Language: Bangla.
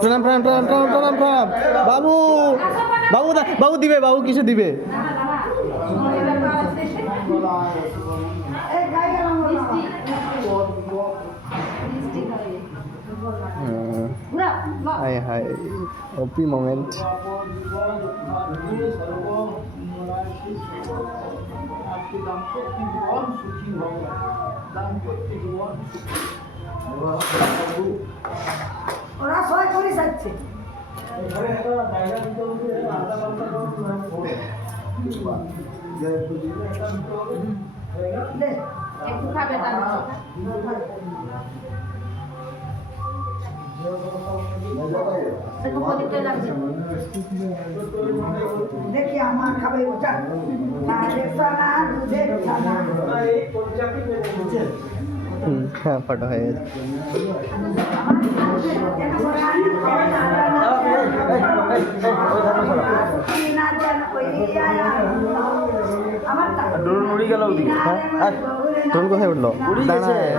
প্রণাম প্রণাম প্রণাম প্রণাম প্রণাম প্রণাম বাবু বাবু বাবু দিবে বাবু কিছু দিবে হাই হাই হ্যাপি মোমেন্ট ওরা সবাই করে যাচ্ছে একটু খাবে তার দেখি আমার খাবে ওটা দুধের ছানা হ্যাঁ ফটো হয়ে গেছে আমার ড্রোন কোথায় উঠলো দাঁড়ায়